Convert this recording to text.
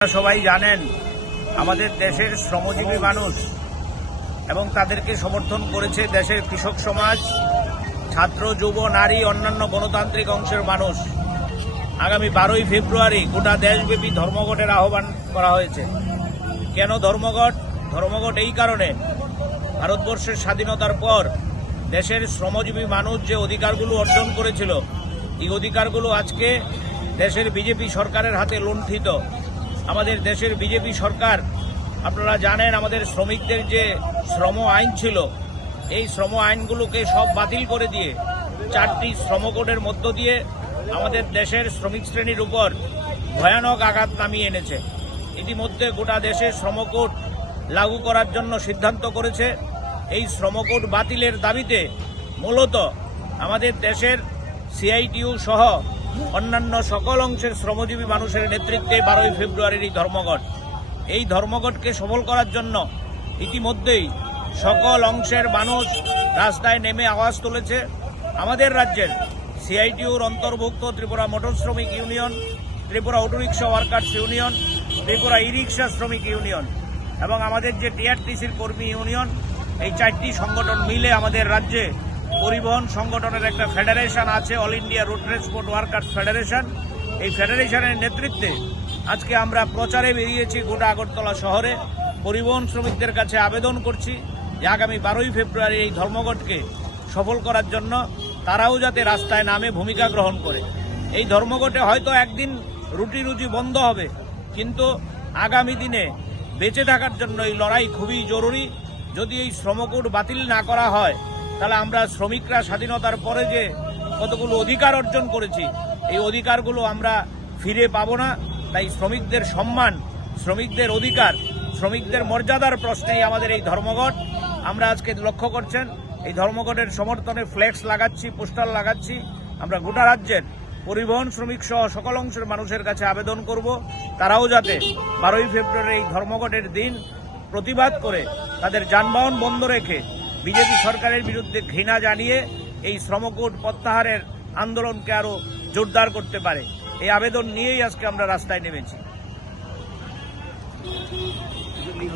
সবাই জানেন আমাদের দেশের শ্রমজীবী মানুষ এবং তাদেরকে সমর্থন করেছে দেশের কৃষক সমাজ, ছাত্র, যুব, নারী, অন্যান্য গণতান্ত্রিক অংশের মানুষ। আগামী 12ই ফেব্রুয়ারি গোটা দেশব্যাপী ধর্মঘটের আহ্বান করা হয়েছে। কেন ধর্মঘট? ধর্মঘট এই কারণে, ভারতবর্ষের স্বাধীনতার পর দেশের শ্রমজীবী মানুষ যে অধিকারগুলো অর্জন করেছিল, এই অধিকারগুলো আজকে দেশের বিজেপি সরকারের হাতে লুণ্ঠিত। আমাদের দেশের বিজেপি সরকার, আপনারা জানেন, আমাদের শ্রমিকদের যে শ্রম আইন ছিল, এই শ্রম আইনগুলোকে সব বাতিল করে দিয়ে 4টি শ্রমকোডের মধ্য দিয়ে আমাদের দেশের শ্রমিক শ্রেণীর উপর ভয়ানক আঘাত নামিয়ে এনেছে। ইতিমধ্যে গোটা দেশে শ্রমকোড লাগু করার জন্য সিদ্ধান্ত করেছে। এই শ্রমকোড বাতিলের দাবিতে মূলত আমাদের দেশের সিআইটিইউ সহ অন্যান্য সকল অংশের শ্রমজীবী মানুষের নেতৃত্বে 12ই ফেব্রুয়ারির এই ধর্মঘট। এই ধর্মঘটকে সফল করার জন্য ইতিমধ্যেই সকল অংশের মানুষ রাস্তায় নেমে আওয়াজ তুলেছে। আমাদের রাজ্যের সিআইটিইউর অন্তর্ভুক্ত ত্রিপুরা মোটর শ্রমিক union, Tripura autorickshaw workers union, Tripura e rickshaw শ্রমিক ইউনিয়ন এবং আমাদের যে টিআরটিসির কর্মী ইউনিয়ন, এই 4টি সংগঠন মিলে আমাদের রাজ্যে পরিবহন সংগঠনের একটা ফেডারেশন আছে, all India road transport workers federation. এই ফেডারেশনের নেতৃত্বে আজকে আমরা প্রচারে বেরিয়েছি গোটা আগরতলা শহরে। পরিবহন শ্রমিকদের কাছে আবেদন করছি যে আগামী 12ই ফেব্রুয়ারি এই ধর্মঘটকে সফল করার জন্য তারাও যাতে রাস্তায় নামে ভূমিকা গ্রহণ করে। এই ধর্মঘটে হয়তো একদিন রুটি রুজি বন্ধ হবে, কিন্তু আগামী দিনে বেঁচে থাকার জন্য এই লড়াই খুবই জরুরি। যদি এই শ্রমকোড বাতিল না করা হয়, তাহলে আমরা শ্রমিকরা স্বাধীনতার পরে যে কতগুলো অধিকার অর্জন করেছি, এই অধিকারগুলো আমরা ফিরে পাবো না। তাই শ্রমিকদের সম্মান, শ্রমিকদের অধিকার, শ্রমিকদের মর্যাদার প্রশ্নেই আমাদের এই ধর্মঘট। আমরা আজকে লক্ষ্য করছেন এই ধর্মঘটের সমর্থনে ফ্লেক্স লাগাচ্ছি, পোস্টার লাগাচ্ছি। আমরা গোটা রাজ্যের পরিবহন শ্রমিক সহ সকল অংশের মানুষের কাছে আবেদন করব তারাও যাতে 12ই ফেব্রুয়ারি এই ধর্মঘটের দিন প্রতিবাদ করে তাদের যানবাহন বন্ধ রেখে বিজেপি সরকারের বিরুদ্ধে ঘৃণা জানিয়ে এই শ্রমকোড প্রত্যাহারের আন্দোলনকে আরো জোরদার করতে পারে। এই আবেদন নিয়েই আজকে আমরা রাস্তায় নেমেছি।